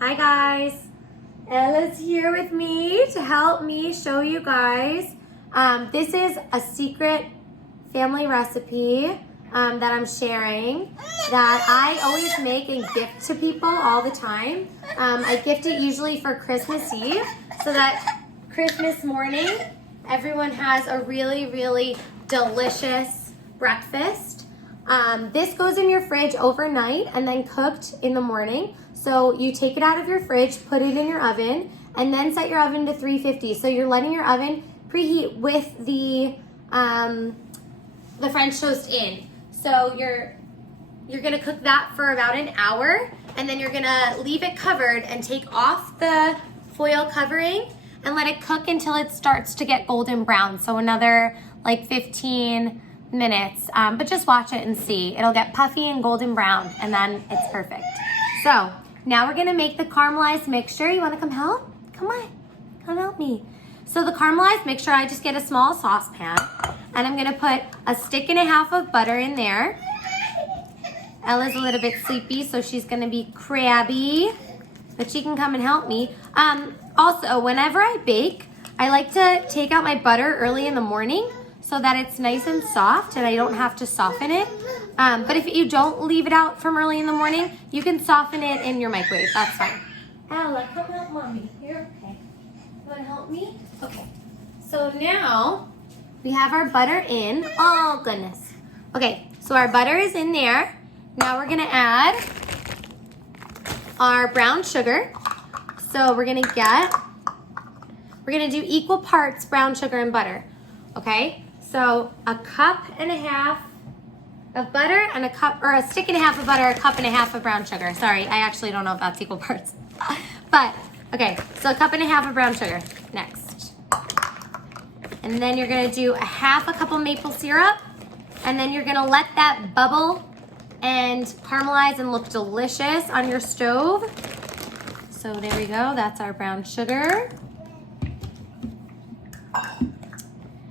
Hi guys, Ella's here with me to help me show you guys. This is a secret family recipe that I'm sharing that I always make and gift to people all the time. I gift it usually for Christmas Eve so that Christmas morning everyone has a really, really delicious breakfast. This goes in your fridge overnight and then cooked in the morning. So you take it out of your fridge, put it in your oven, and then set your oven to 350. So you're letting your oven preheat with the French toast in. So you're gonna cook that for about an hour, and then you're gonna leave it covered and take off the foil covering and let it cook until it starts to get golden brown. So another like 15 minutes, but just watch it and see. It'll get puffy and golden brown, and then it's perfect. So now we're gonna make the caramelized mixture. You wanna come help? Come on, come help me. So the caramelized mixture, I just get a small saucepan, and I'm gonna put a stick and a half of butter in there. Ella's a little bit sleepy, so she's gonna be crabby, but she can come and help me. Also, whenever I bake, I like to take out my butter early in the morning so that it's nice and soft and I don't have to soften it. But if you don't leave it out from early in the morning, you can soften it in your microwave. That's fine. Ella, come help mommy. Here, okay. You wanna help me? Okay. So now we have our butter in. Oh goodness. Okay, so our butter is in there. Now we're gonna add our brown sugar. So we're gonna do equal parts brown sugar and butter. Okay? So a cup and a half of butter and a stick and a half of butter, a cup and a half of brown sugar. Sorry, I actually don't know if that's equal parts. But, okay, so a cup and a half of brown sugar. Next. And then you're gonna do a half a cup of maple syrup, and then you're gonna let that bubble and caramelize and look delicious on your stove. So there we go, that's our brown sugar.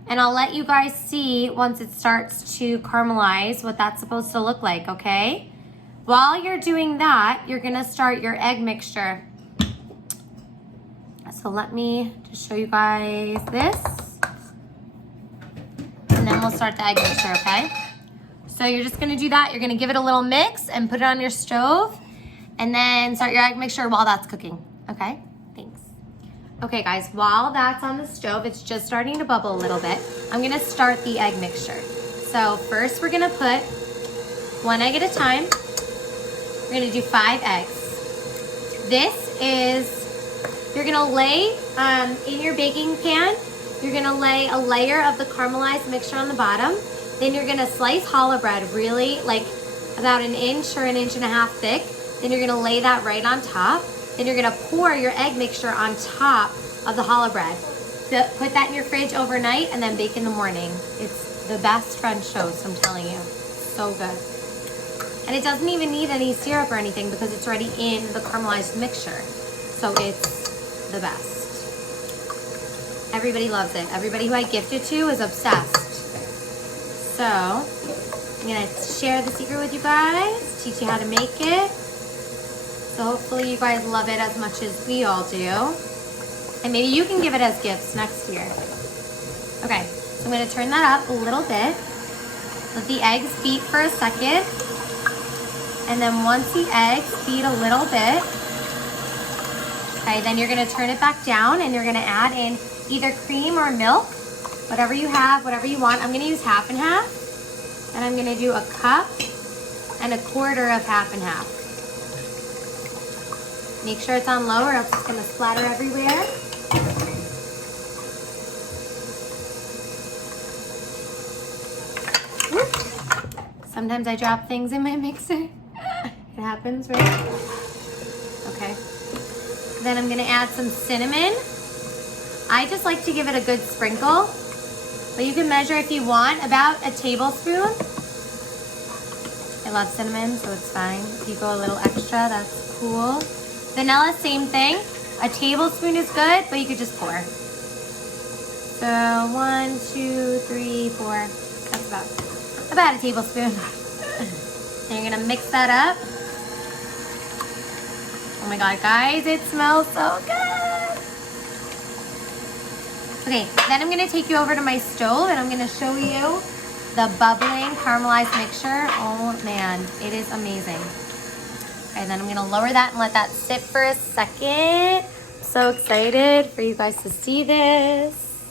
And I'll let you guys see once it starts to caramelize what that's supposed to look like, okay? While you're doing that, you're gonna start your egg mixture. So let me just show you guys this. And then we'll start the egg mixture, okay? So you're just gonna do that. You're gonna give it a little mix and put it on your stove, and then start your egg mixture while that's cooking, okay? Thanks. Okay guys, while that's on the stove, it's just starting to bubble a little bit. I'm gonna start the egg mixture. So first we're gonna put 1 egg at a time. We're gonna do 5 eggs. This is, you're gonna lay in your baking pan, you're gonna lay a layer of the caramelized mixture on the bottom. Then you're gonna slice challah bread really like about 1 inch or 1.5 inches thick. Then you're gonna lay that right on top. Then you're gonna pour your egg mixture on top of the challah bread. So put that in your fridge overnight and then bake in the morning. It's the best French toast, I'm telling you. So good. And it doesn't even need any syrup or anything because it's already in the caramelized mixture. So it's the best. Everybody loves it. Everybody who I gift it to is obsessed. So I'm gonna share the secret with you guys, teach you how to make it. So hopefully you guys love it as much as we all do. And maybe you can give it as gifts next year. Okay, so I'm gonna turn that up a little bit. Let the eggs beat for a second. And then once the eggs beat a little bit, okay, then you're gonna turn it back down and you're gonna add in either cream or milk, whatever you have, whatever you want. I'm gonna use half and half. And I'm gonna do a cup and a quarter of half and half. Make sure it's on low or else it's gonna splatter everywhere. Sometimes I drop things in my mixer. It happens, right? Okay. Then I'm gonna add some cinnamon. I just like to give it a good sprinkle, but you can measure if you want, about a tablespoon. I love cinnamon, so it's fine. If you go a little extra, that's cool. Vanilla, same thing. A tablespoon is good, but you could just pour. So 1, 2, 3, 4. That's about a tablespoon. And you're gonna mix that up. Oh my God, guys, it smells so good. Okay, then I'm gonna take you over to my stove and I'm gonna show you the bubbling caramelized mixture. Oh man, it is amazing. Okay, then I'm gonna lower that and let that sit for a second. I'm so excited for you guys to see this.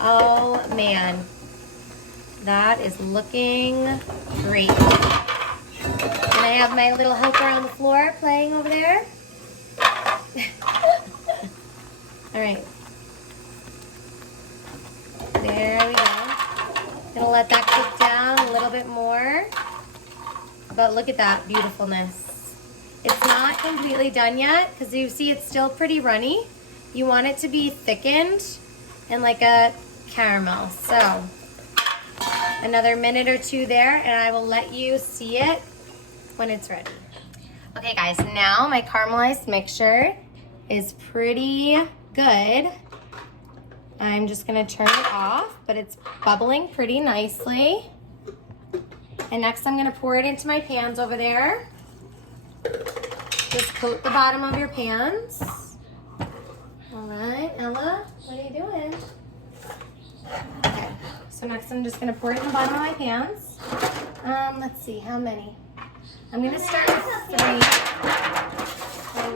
Oh man, that is looking great. And I have my little helper on the floor playing over there. All right. There we go. Gonna let that cook down a little bit more. But look at that beautifulness. It's not completely done yet because you see it's still pretty runny. You want it to be thickened and like a caramel. So another minute or two there and I will let you see it when it's ready. Okay guys, now my caramelized mixture is pretty good. I'm just gonna turn it off, but it's bubbling pretty nicely. And next I'm gonna pour it into my pans over there. Just coat the bottom of your pans. All right, Ella, what are you doing? Okay, so next I'm just gonna pour it in the bottom of my pans. Let's see, how many? I'm gonna start with 3.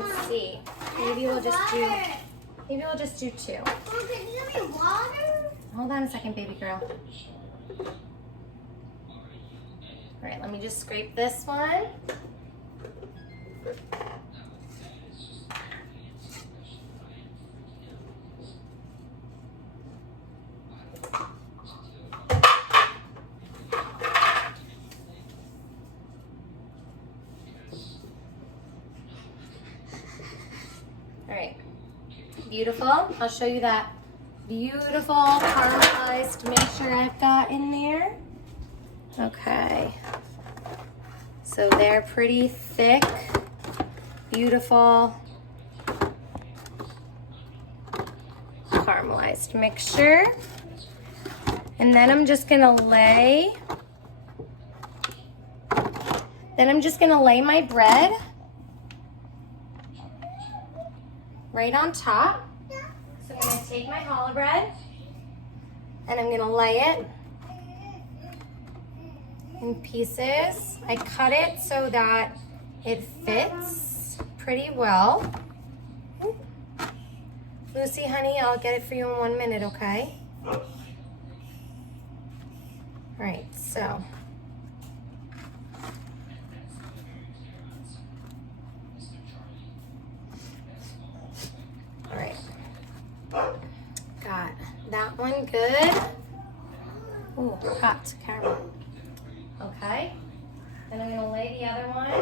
Let's see, maybe we'll just do 2. Hold on a second, baby girl. All right, let me just scrape this one. All right, beautiful. I'll show you that beautiful caramelized mixture I've got in there. Okay, so they're pretty thick, beautiful caramelized mixture. And then I'm just gonna lay my bread right on top. So I'm gonna take my challah bread and I'm gonna lay it in pieces. I cut it so that it fits pretty well. Lucy, honey, I'll get it for you in 1 minute, okay? All right, so. All right, got that one good. Ooh, hot caramel. Okay, then I'm gonna lay the other one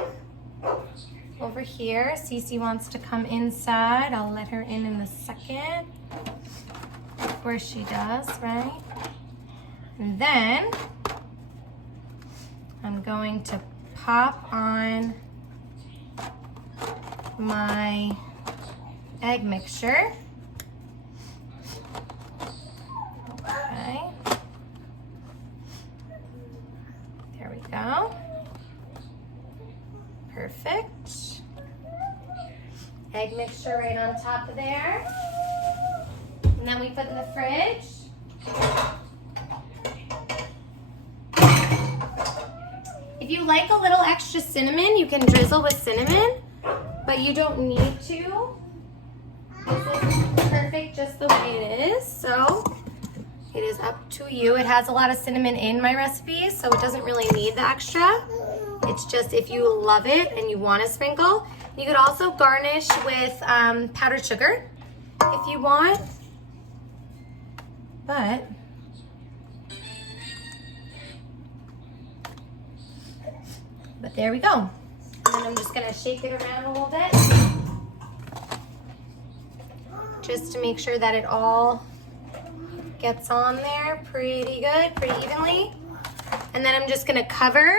over here. Cece wants to come inside. I'll let her in a second. Of course she does, right? And then I'm going to pop on my egg mixture. Okay. There we go. Perfect. Egg mixture right on top of there. And then we put in the fridge. If you like a little extra cinnamon, you can drizzle with cinnamon, but you don't need to. This is perfect just the way it is, so it is up to you. It has a lot of cinnamon in my recipe, so it doesn't really need the extra. It's just if you love it and you want to sprinkle. You could also garnish with powdered sugar if you want, but there we go. And then I'm just gonna shake it around a little bit just to make sure that it all gets on there pretty good, pretty evenly. And then I'm just gonna cover,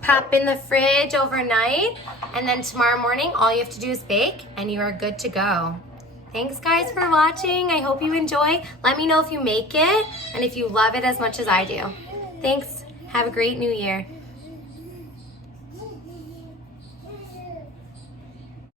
pop in the fridge overnight, and then tomorrow morning, all you have to do is bake and you are good to go. Thanks guys for watching. I hope you enjoy. Let me know if you make it and if you love it as much as I do. Thanks, have a great new year.